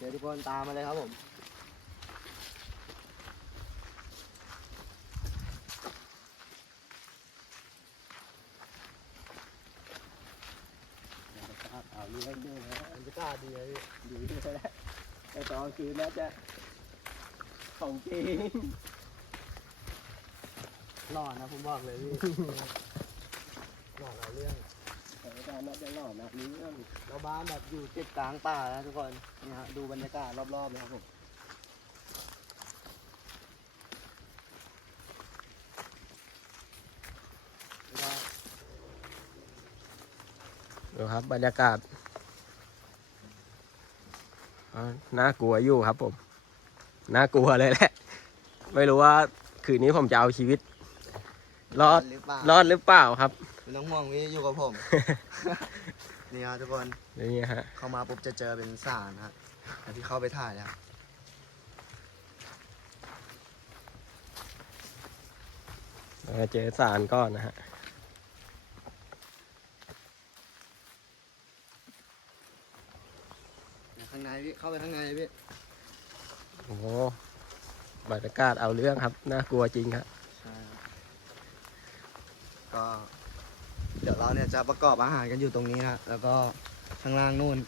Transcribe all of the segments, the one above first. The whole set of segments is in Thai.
เดี๋ยวทุกคนตามมาเลยครับผมเอาเรื่องด้วยนะบรรยากาศดีเลยพี่ดีด้วยนะแต่ตอนคืนน่าจะของจริงหล่อนะผมบอกเลยพี่หล่อหลายเรื่อง แต่การน่าจะหล่อนะนี้เรื่องเราบ้านแบบอยู่ติดกลางป่านะทุกคนนี่ฮะดูบรรยากาศรอบๆเลยครับผมแล้วก็ดูครับบรรยากาศอ่าน่ากลัวอยู่ครับผมน่ากลัวเลยแหละ ไม่รู้ว่าคืนนี้ผมจะเอาชีวิต รอดหรือเปล่ารอดหรือเปล่าครับ ไม่ต้องห่วงพี่อยู่กับผม นี่ฮะทุกคน นี่ฮะ เข้ามาปุ๊บจะเจอเป็นสารนะฮะแต่ที่เข้าไปถ่ายแล้วเราจะเจอสารก่อนนะฮะข้างในพี่ เข้าไปข้างในพี่ โอ้โหบรรยากาศเอาเรื่องครับ น่ากลัวจริงครับใช่ครับก็ เดี๋ยวเราเนี่ยจะประกอบอาหารกันอยู่ตรงนี้นะแล้วก็ข้างล่างนู่น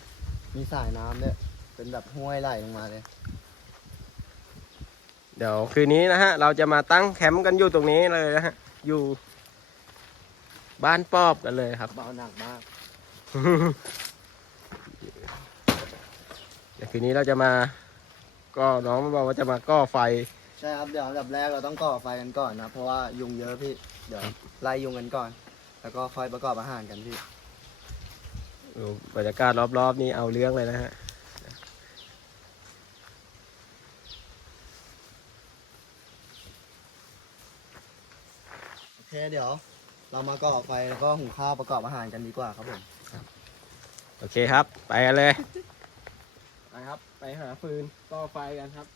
มีสายน้ำด้วยเป็นแบบห้วยไหลลงมาเลย เดี๋ยวคืนนี้นะฮะ เราจะมาตั้งแคมป์กันอยู่ตรงนี้เลยนะฮะ อยู่ บ้านปอบกันเลยครับ เบาหนักมาก เดี๋ยวคืนนี้เราจะมา ก็น้องมันบอกว่าจะมาก่อไฟ ใช่ครับ เดี๋ยวอันดับแรกเราต้องก่อไฟกันก่อนนะ เพราะว่ายุงเยอะพี่ เดี๋ยวไล่ยุงกันก่อน แล้วก็ค่อยประกอบอาหารกันพี่ดูบรรยากาศรอบๆนี่เอาเรื่องเลยนะฮะโอเคเดี๋ยว เรามาก่อไฟแล้วก็หุงข้าวประกอบอาหารกันดีกว่าครับผมโอเคครับ ไปกันเลย ไปครับ ไปหาฟืนก่อไฟกันครับ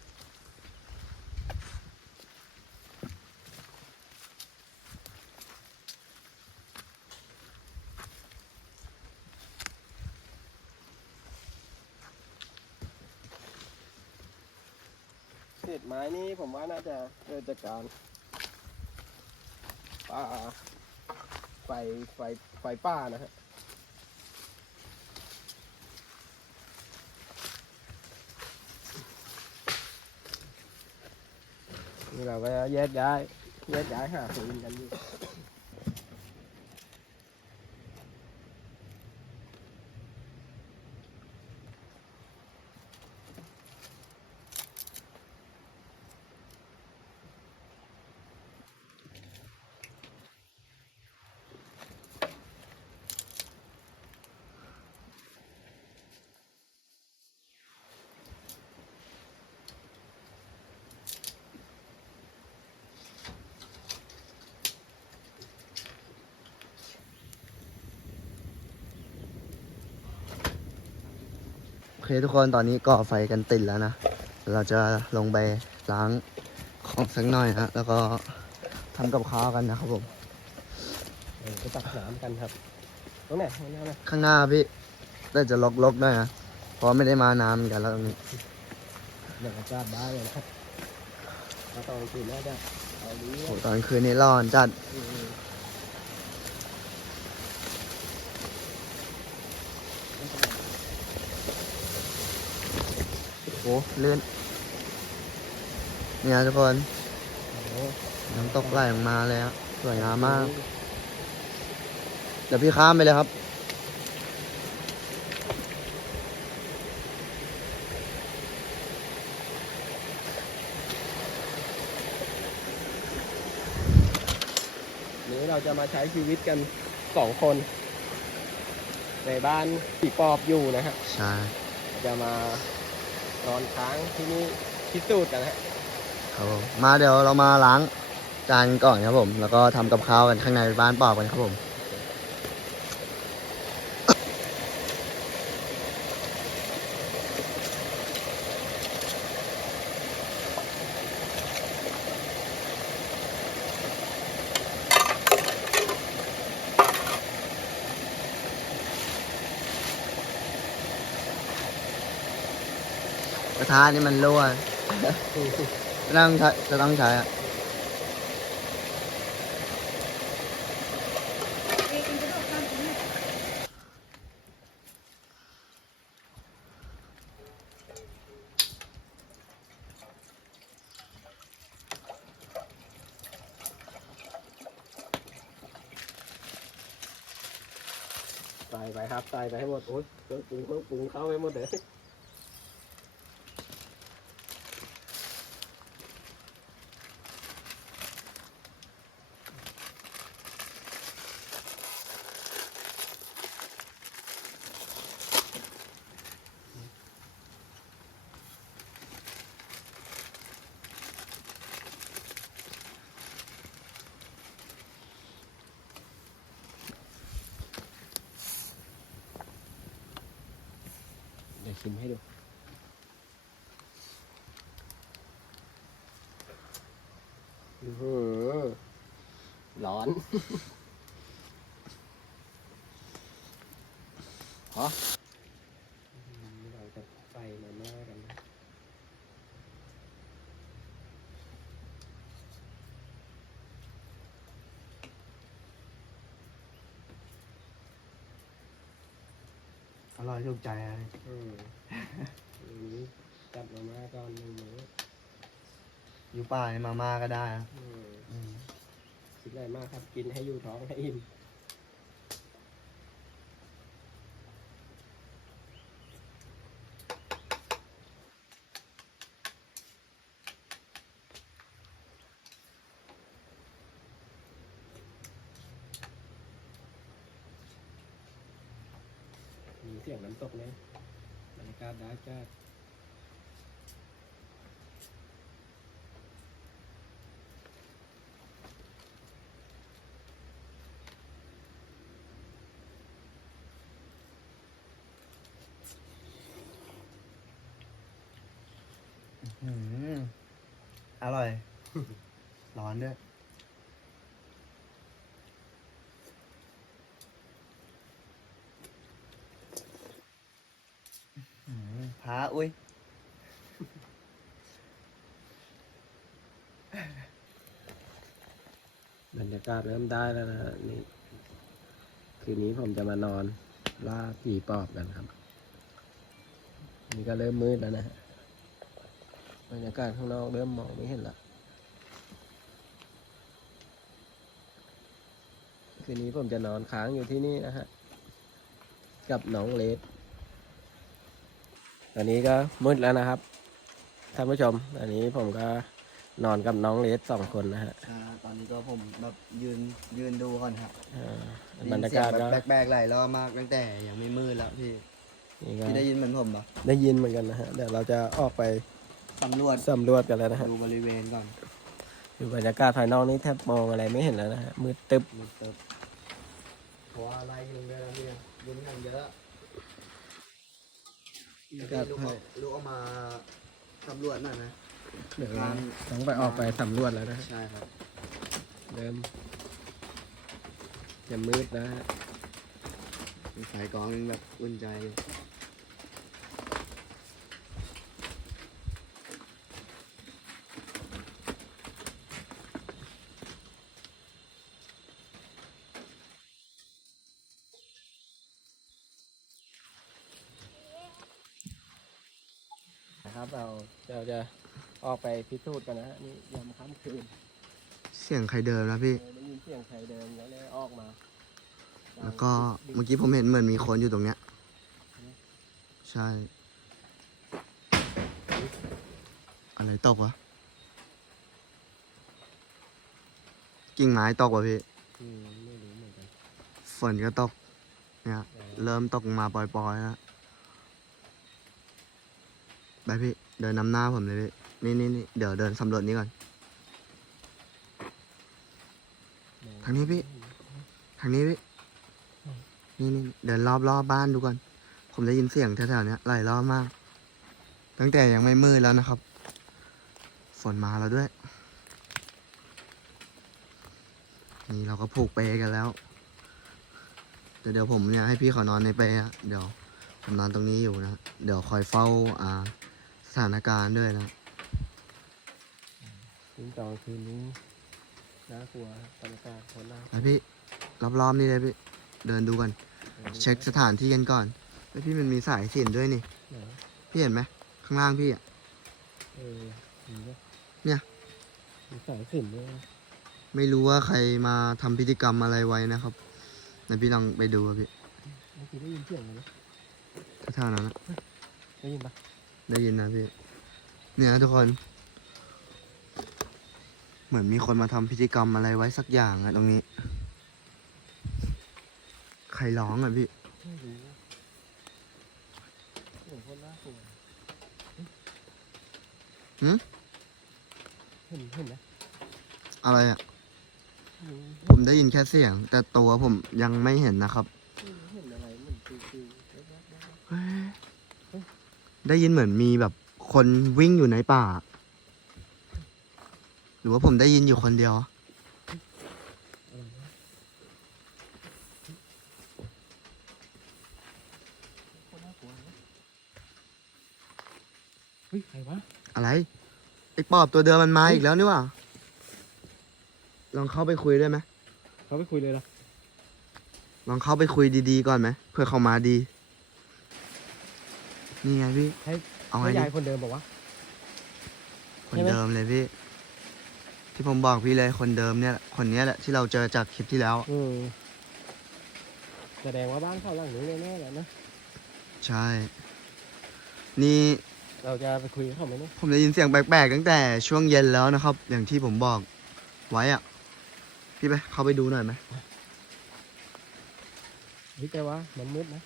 ษไม้นี่ผมว่าน่าจะเกิดจากการป่าไฟไฟไฟป่านะฮะนี่เราก็แยกย้ายแยกย้ายหาฟืนกันอยู่ เคทุกคนตอนนี้ก่อไฟกันติดแล้วนะเดี๋ยวเราจะลงไปล้างของสักหน่อยนะแล้วก็ทำกับข้าวกันนะครับผมเออไปตักน้ำกันครับตรงไหนตรงนี้นะข้างหน้าพี่แต่จะลกๆด้วยนะเพราะไม่ได้มานานเหมือนกันแล้วตรงนี้เดี๋ยวจะได้เลยนะครับมาตอนคืนน่าจะเอาดีโหตอนคืนนี้ร้อนจัด อืมโหลื่นเนี่ยทุกคนโอ้โหน้ำตกไหลลงมาเลยครับสวยงามมาก เดี๋ยวพี่ข้ามไปเลยครับ นี้เราจะมาใช้ชีวิตกันสองคน ในบ้านผีปอบอยู่นะฮะใช่จะมา นอนค้างที่นี่พิสูจน์กันนะฮะครับผมมาเดี๋ยวเรามาล้างจานก่อนครับผม แล้วก็ทำกับข้าวกันข้างในบ้านปอบกันครับผม ระทะนี่มันรั่วจะต้องใช้จะต้องใช้อะใส่ไปครับใส่ไปให้หมดโอ้ยเครื่องปรุงเครื่องปรุงเข้าไปหมดเลย ชิมให้ดูอื้ออร้อน ฮะเราจะใส่มาม่ากันนะ อ ร่อยถูกใจอะอืมอันนี้จัดมาม่าก่อนหนึ่งมื้ออยู่ป่าในมาม่าก็ได้อะอืมอืมคิดอะไรมากครับ กินให้อยู่ท้องให้อิ่ม มีเสียงน้ำ ตกเนี่ยบรรยากาศได้จ้าอืมอร่อย ร้อนด้วย อืมพา อุ้ยบรรยากาศเริ่มได้แล้วนะนี่คืนนี้ผมจะมานอนล่าผีปอบกันครับ นี่ก็เริ่มมืดแล้วนะฮะบรรยากาศข้างนอกเริ่มมองไม่เห็นละคืนนี้ผมจะนอนค้างอยู่ที่นี่นะฮะ กับน้องเลส ตอนนี้ก็มืดแล้วนะครับท่านผู้ชม อันนี้ผมก็นอนกับน้องเลสสองคนนะฮะอ่าตอนนี้ก็ผมแบบยืนยืนดูก่อนครับอ่าได้บรยินรยาเสียกางศแบก็บแบกๆหลายรอบมากตั้งแต่ยังไม่มืดแล้วพี่นี่ก็พี่ได้ยินเหมือนผมปะได้ยินเหมือนกันนะฮะเดี๋ยวเราจะออกไปสำรวจสำรวจกันแล้วนะฮะดูบริเวณก่อนดูบรรยากาศภายนอกนี่แทบมองอะไรไม่เห็นแล้วนะฮะมืดตึ๊บมืดตึ๊บเพราะว่าไล่ยุงด้วยนะพี่ยุงอย่างเยอะ บรรพี่ยากาศลูกภาออยกลูกออกมาสำรวจหน่อยนะ เดี๋ยวเราต้องไปออกไปสำรวจแล้วนะฮะใช่ครับเริ่มจะมืดแล้วฮะ มีไฟกองนึงแบบอุ่นใจอยู่ เราเราจะออกไปพิสูจน์กันนะฮะนี่ยามค่ำคืนเสียงใครเดินนะพี่ ได้ยินเสียงใครเดินแล้วเลยออกมาแล้วก็เมื่อกี้ผมเห็นเหมือนมีคนอยู่ตรงเนี้ย ใช่ อะไรตกวะ กิ่งไม้ตกวะพี่ อืมไม่รู้เหมือนกันฝนก็ตก เนี่ย เริ่มตกมาปล่อยๆแล้วไปพี่ เดินนำหน้าผมเลยพี่นี่นี่นี่เดี๋ยวเดินสำรวจนี้ก่อน ทางนี้พี่ ทางนี้พี่ นี่นี่เดินรอบรอบบ้านดูก่อน ผมได้ยินเสียงแถวๆเนี้ยหลายรอบมาก ตั้งแต่ยังไม่มืดแล้วนะครับ ฝนมาแล้วด้วย นี่เราก็ผูกเปกันแล้วเดี๋ยวเดี๋ยวผมเนี่ยให้พี่เขานอนในเปอะเดี๋ยวผมนอนตรงนี้อยู่นะ เดี๋ยวคอยเฝ้าอ่า ถานการณ์ด้วยนะคืนตอนคืนนี้น่ากลัวบรรยากาศคนน่ากลัวไปพี่รอบๆนี่เลยพี่ เดินดูกัน เช็คสถานที่กันก่อนไอพี่มันมีสายสิญจนด้วยนี่ พี่เห็นไหมข้างล่างพี่อะเออเนี่ยมีสายสิญจนด้วยไม่รู้ว่าใครมาทำพิธีกรรมอะไรไว้นะครับไหนพี่ลองไปดูอะพี่เมื่อกี้ได้ยินเสียงไหมท่าๆนั้นนะได้ยินปะ ได้ยินนะพี่ เนี่ยนะทุกคน เหมือนมีคนมาทำพิธีกรรมอะไรไว้สักอย่างอะตรงนี้ ใครร้องอะพี่ ไม่รู้เสียงคนน่ากลัวหืมเห็นเห็นไหมอะไรอะไม่รู้ผมได้ยินแค่เสียง แต่ตัวผมยังไม่เห็นนะครับเห็นอะไรเหมือนคือคือแว๊บๆแว๊บ ได้ยินเหมือนมีแบบคนวิ่งอยู่ในป่า หรือว่าผมได้ยินอยู่คนเดียวๆอะไรวะคนน่ากลัวนะเฮ้ยใครวะอะไรไอ้ปอบตัวเดิมมันมาอีกแล้วนี่หว่าลองเข้าไปคุยได้ไหมเขาไปคุยเลยเหรอลองเข้าไปคุยดีๆก่อนไหมเพื่อเขามาดี นี่ไงพี่ ให้เอาไงให้ดียายคนเดิมบอกว่า คนใช่ไหมเดิมเลยพี่ ที่ผมบอกพี่เลยคนเดิมเนี่ยคนเนี้ยแหละที่เราเจอจากคลิปที่แล้ว อืมแสดงว่าบ้านเขาหลังนี้แน่ๆแหละนะ ใช่ นี่เราจะไปคุยกับเขาไหมเนี่ยผมได้ยินเสียงแปลกๆตั้งแต่ช่วงเย็นแล้วนะครับ อย่างที่ผมบอก ไว้อะพี่ไปเข้าไปดูหน่อยไหม เฮ้ยแต่ว่ามันมืดนะ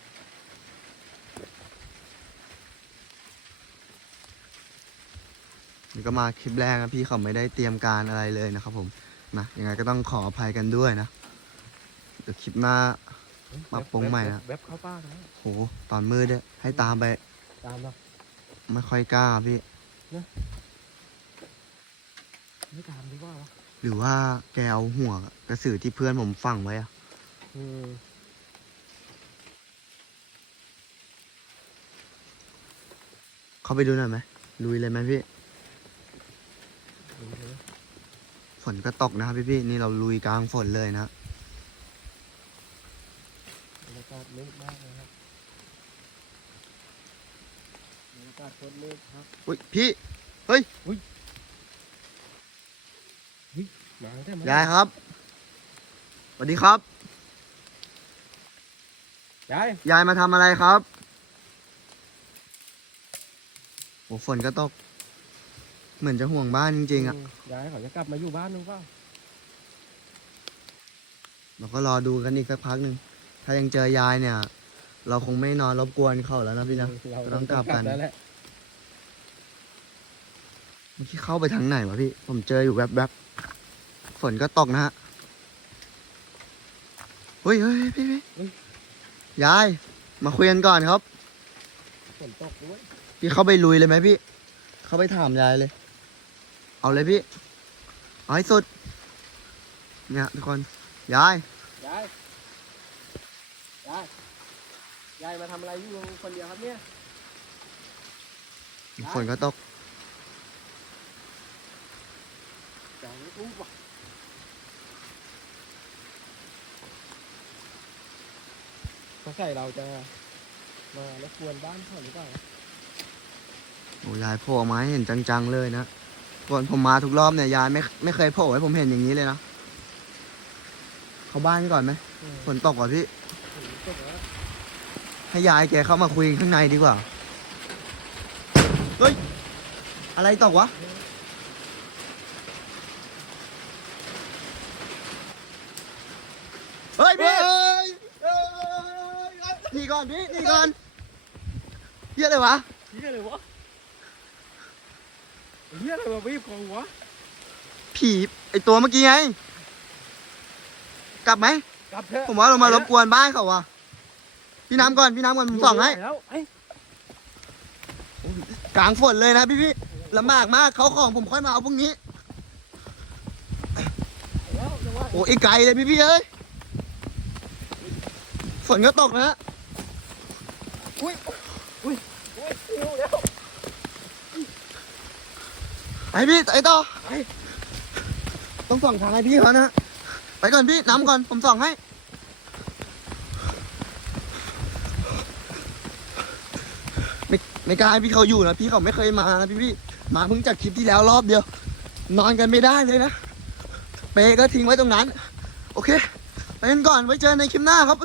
นี่ก็มาคลิปแรกนะพี่เขาไม่ได้เตรียมการอะไรเลยนะครับ ผมนะยังไงก็ต้องขออภัยกันด้วยนะเดี๋ยวคลิปหน้าปรับปรุงใหม่นะแวบเข้าป้ากันนะโหตอนมืดด้วยให้ตามไป ตามเราไม่ค่อยกล้าพี่ไม่ตามดีกว่าวะหรือว่าแกเอาหัวกระสือที่เพื่อนผมฝังไว้อะอืมเข้าไปดูหน่อยไหมลุยเลยไหมพี่ ดูเลย ฝ นก็ตกนะครับพี่พี่ๆนี่เราลุยกลางฝนเลยนะบรรยากาศมืดมากเลยครับบรรยากาศโคตรมืดครับอุ้ยพี่มาได้ไหมยายครับสวัสดีครับยายยายมาทำอะไรครับโอ้ฝนก็ตก เหมือนจะห่วงบ้านจริงๆอะมยายเขาจะกลับมาอยู่บ้านหรือเปล่าเราก็รอดูกันอีกสักพักหนึ่งถ้ายังเจอยายเนี่ย เราคงไม่นอนรบกวนเขาแล้วนะพี่นะเราก็ต้องกลับกันแล้วแหละเมื่อกี้เข้าไปทางไหนวะพี่ ผมเจออยู่แวบๆฝนก็ตกนะฮะเฮ้ยเฮ้ยพี่พี่ยาย มาคุยกันก่อนครับฝนตกด้วยพี่เข้าไปลุยเลยไหมพี่ เข้าไปถามยายเลย เอาเลยพี่เอาให้สุด เนี่ยทุกคนยายยายยายยายมาทำอะไรอยู่คนเดียวครับเนี่ยฝนก็ตกยายไม่รู้ว่ะเขาใส่เราจะมารบกวนบ้านเขาหรือเปล่า โอ้ยายโผล่มาให้เห็นจังๆเลยนะ ก่อนผมมาทุกรอบเนี่ยยายไม่ไม่เคยโผล่ให้ผมเห็นอย่างนี้เลยนะ เข้าบ้านก่อนไหมอืมฝนตกว่ะพี่ฝนตกแล้วให้ยายแกเข้ามาคุยข้างในดีกว่า เฮ้ย อะไรตกวะ เฮ้ยพี่หนีก่อนพี่หนีก่อนเฮียอะไรวะเฮียอะไรวะ เฮียอะไรวะวีบของวะผีไอตัวเมื่อกี้ไง กลับไหม กลับเถอะผมว่าเรามารบกวนบ้านเขาว่ะ พี่น้ำก่อน พี่น้ำก่อนผมส่องให้ แล้วไอ้กลางฝนเลยนะพี่พี่ลำบากมากเขาของผมค่อยมาเอาพรุ่งนี้ แล้วจะว่าโอ้อีกไกลเลยพี่พี่เอ้ย ฝนก็ตกนะฮะอุ้ยอุ้ยอุ้ยอุ้ยแล้ว ไปพี่ไปต่อไปต้องส่องทางให้พี่เขานะไปก่อนพี่น้ำก่อนผมส่องให้ ไม่ไม่กล้าให้พี่เขาอยู่นะพี่เขาไม่เคยมานะพี่พี่มาเพิ่งจากคลิปที่แล้วรอบเดียว นอนกันไม่ได้เลยนะเปก็ทิ้งไว้ตรงนั้น โอเค ไปกันก่อนไว้เจอในคลิปหน้าครับ